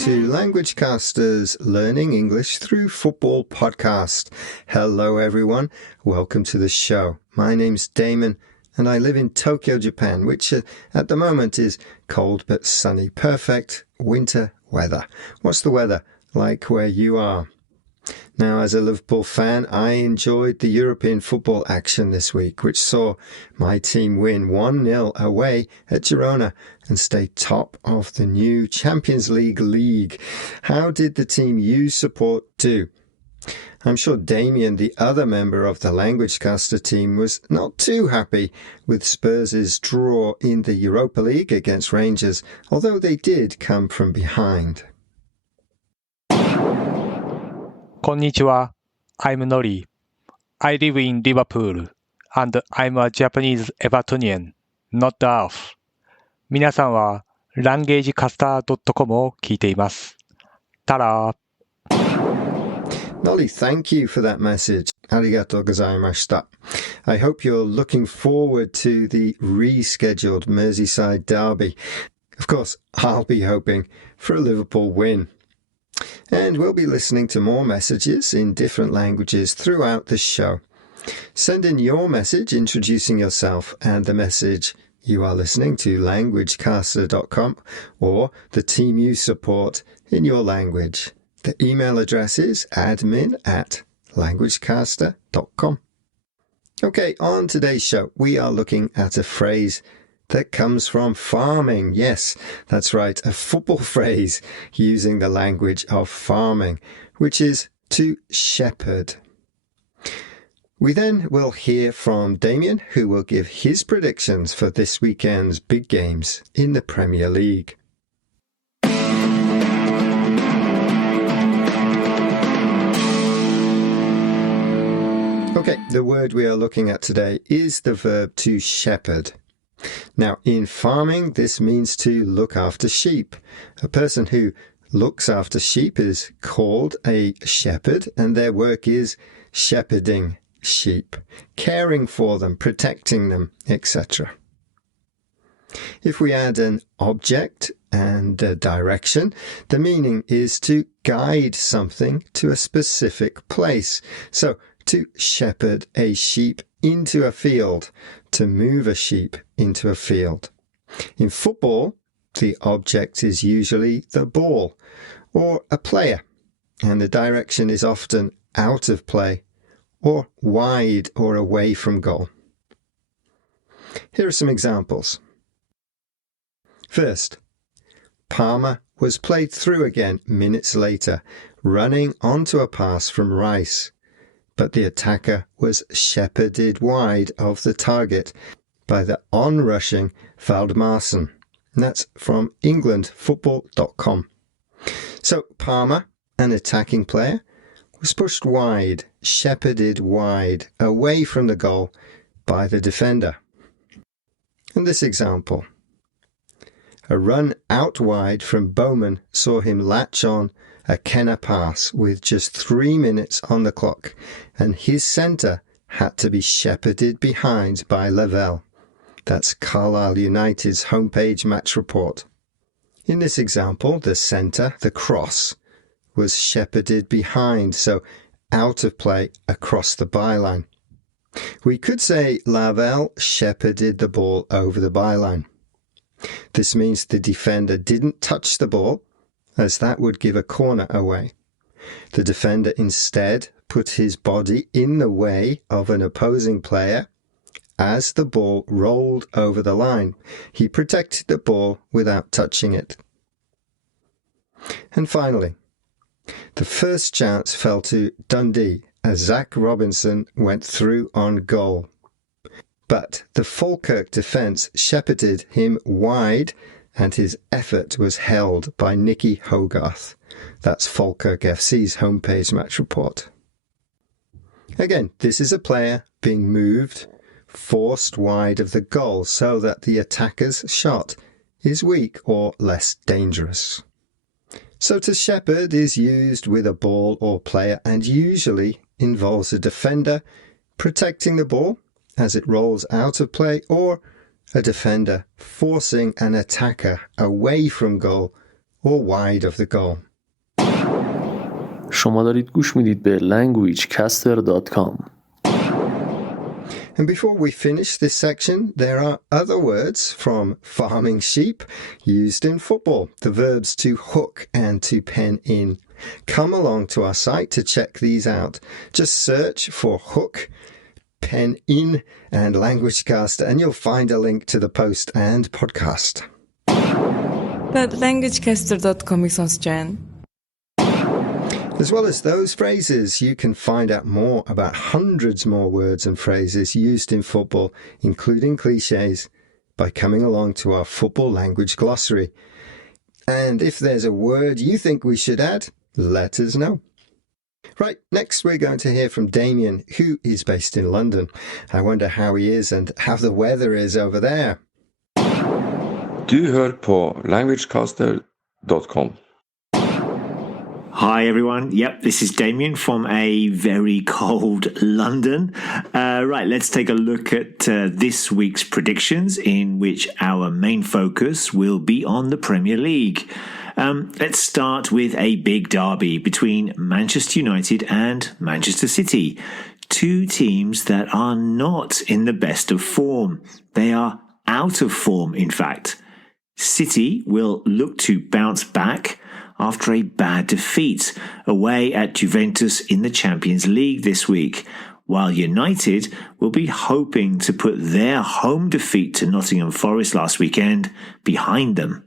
to Language Caster's Learning English Through Football podcast. Hello everyone, welcome to the show. My name's Damon and I live in Tokyo, Japan, which at the moment is cold but sunny, perfect winter weather. What's the weather like where you are? Now, as a Liverpool fan, I enjoyed the European football action this week, which saw my team win 1-0 away at Girona and stay top of the new Champions League. How did the team you support do? I'm sure Damien, the other member of the Language Caster team, was not too happy with Spurs' draw in the Europa League against Rangers, although they did come from behind. こんにちは。I'm Nori. I live in Liverpool, and I'm a Japanese Evertonian, not Alf. 皆さんは languagecaster.com を聞いています。たら Nolly, thank you for that message. Arigatou gozaimashita. I hope you're looking forward to the rescheduled Merseyside derby. Of course, I'll be hoping for a Liverpool win. And we'll be listening to more messages in different languages throughout the show. Send in your message introducing yourself and the message you are listening to languagecaster.com or the team you support in your language. The email address is admin@languagecaster.com. Okay, on today's show, we are looking at a phrase that comes from farming. Yes, that's right, a football phrase using the language of farming, which is to shepherd. We then will hear from Damien, who will give his predictions for this weekend's big games in the Premier League. Okay, the word we are looking at today is the verb to shepherd. Now, in farming, this means to look after sheep. A person who looks after sheep is called a shepherd, and their work is shepherding sheep, caring for them, protecting them, etc. If we add an object and a direction, the meaning is to guide something to a specific place. So, to shepherd a sheep into a field, to move a sheep into a field. In football, the object is usually the ball or a player, and the direction is often out of play or wide or away from goal. Here are some examples. First, Palmer was played through again minutes later, running onto a pass from Rice. But the attacker was shepherded wide of the target by the onrushing Valdemarsson. That's from englandfootball.com. So Palmer, an attacking player, was pushed wide, shepherded wide, away from the goal by the defender. In this example, a run out wide from Bowman saw him latch on a Kenner pass with just 3 minutes on the clock, and his centre had to be shepherded behind by Lavelle. That's Carlisle United's homepage match report. In this example, the centre, the cross, was shepherded behind, so out of play across the byline. We could say Lavelle shepherded the ball over the byline. This means the defender didn't touch the ball, as that would give a corner away. The defender instead put his body in the way of an opposing player as the ball rolled over the line. He protected the ball without touching it. And finally, the first chance fell to Dundee as Zach Robinson went through on goal. But the Falkirk defence shepherded him wide, and his effort was held by Nicky Hogarth. That's Falkirk FC's homepage match report. Again, this is a player being moved, forced wide of the goal so that the attacker's shot is weak or less dangerous. So to shepherd is used with a ball or player and usually involves a defender protecting the ball as it rolls out of play, or a defender forcing an attacker away from goal or wide of the goal. شما دارید گوش میدید به languagecaster.com. And before we finish this section, there are other words from farming sheep used in football, the verbs to hook and to pen in. Come along to our site to check these out. Just search for hook, pen in, and LanguageCaster, and you'll find a link to the post and podcast. But languagecaster.com is on Jan. As well as those phrases, you can find out more about hundreds more words and phrases used in football, including cliches, by coming along to our football language glossary. And if there's a word you think we should add, let us know. Right, next we're going to hear from Damien, who is based in London. I wonder how he is and how the weather is over there. Du hör på languagecaster.com. Hi everyone. Yep, this is Damien from a very cold London. Right, let's take a look at this week's predictions, in which our main focus will be on the Premier League. Let's start with a big derby between Manchester United and Manchester City. Two teams that are not in the best of form. They are out of form, in fact. City will look to bounce back after a bad defeat away at Juventus in the Champions League this week, while United will be hoping to put their home defeat to Nottingham Forest last weekend behind them.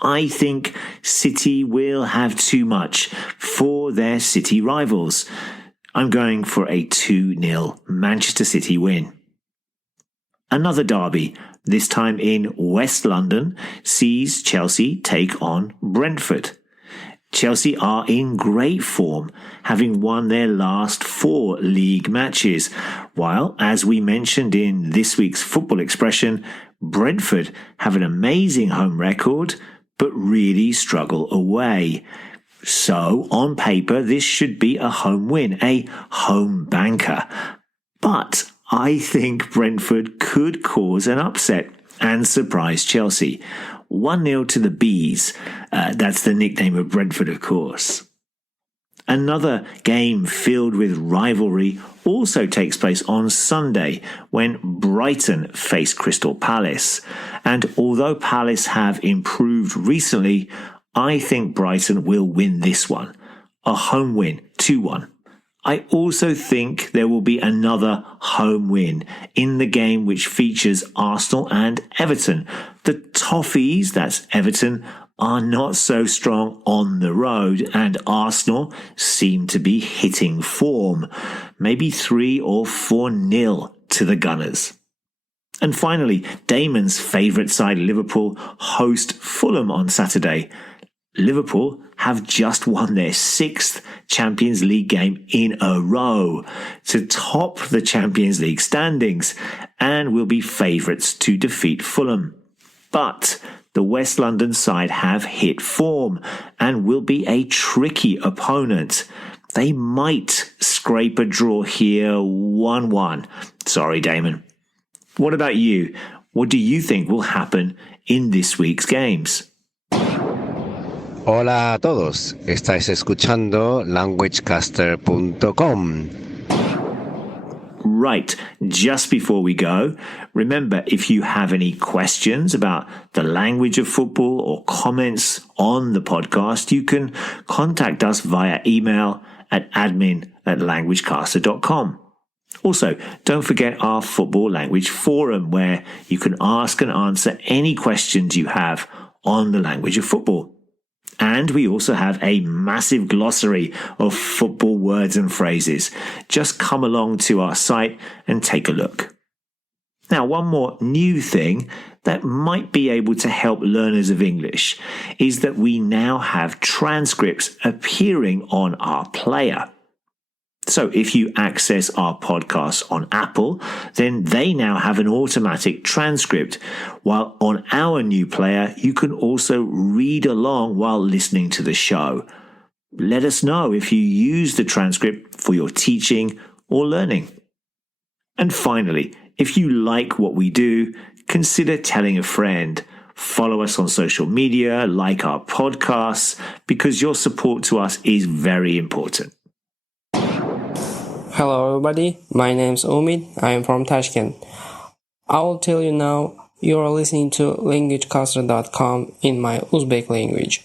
I think City will have too much for their City rivals. I'm going for a 2-0 Manchester City win. Another derby, this time in West London, sees Chelsea take on Brentford. Chelsea are in great form, having won their last 4 league matches, while, as we mentioned in this week's Football Expression, Brentford have an amazing home record, but really struggle away. So, on paper, this should be a home win, a home banker. But I think Brentford could cause an upset and surprise Chelsea. 1-0 to the Bees. That's the nickname of Brentford, of course. Another game filled with rivalry also takes place on Sunday when Brighton face Crystal Palace. And although Palace have improved recently, I think Brighton will win this one. A home win, 2-1. I also think there will be another home win in the game which features Arsenal and Everton. The Toffees, that's Everton, are not so strong on the road, and Arsenal seem to be hitting form. Maybe 3 or 4-0 to the Gunners. And finally, Damon's favourite side, Liverpool, host Fulham on Saturday. Liverpool have just won their 6th Champions League game in a row to top the Champions League standings and will be favourites to defeat Fulham. But the West London side have hit form and will be a tricky opponent. They might scrape a draw here, 1-1. Sorry, Damon. What about you? What do you think will happen in this week's games? Hola a todos, estáis escuchando languagecaster.com. Right, just before we go, remember, if you have any questions about the language of football or comments on the podcast, you can contact us via email at admin@languagecaster.com. Also, don't forget our Football Language Forum, where you can ask and answer any questions you have on the language of football. And we also have a massive glossary of football words and phrases. Just come along to our site and take a look. Now, one more new thing that might be able to help learners of English is that we now have transcripts appearing on our player. So if you access our podcasts on Apple, then they now have an automatic transcript, while on our new player, you can also read along while listening to the show. Let us know if you use the transcript for your teaching or learning. And finally, if you like what we do, consider telling a friend. follow us on social media, like our podcasts, because your support to us is very important. Hello everybody, my name's Umid, I am from Tashkent. I will tell you now, you are listening to languagecaster.com in my Uzbek language.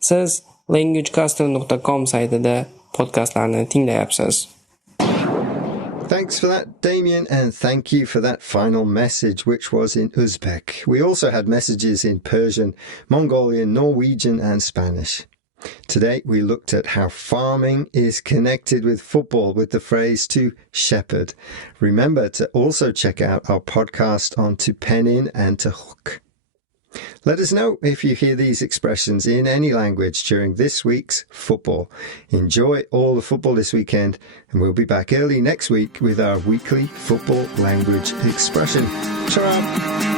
Siz languagecaster.com saytida podcastlarni tinglayapsiz. Thanks for that, Damien, and thank you for that final message, which was in Uzbek. We also had messages in Persian, Mongolian, Norwegian, and Spanish. Today, we looked at how farming is connected with football with the phrase to shepherd. Remember to also check out our podcast on to pen in and to hook. Let us know if you hear these expressions in any language during this week's football. Enjoy all the football this weekend, and we'll be back early next week with our weekly football language expression. Ciao!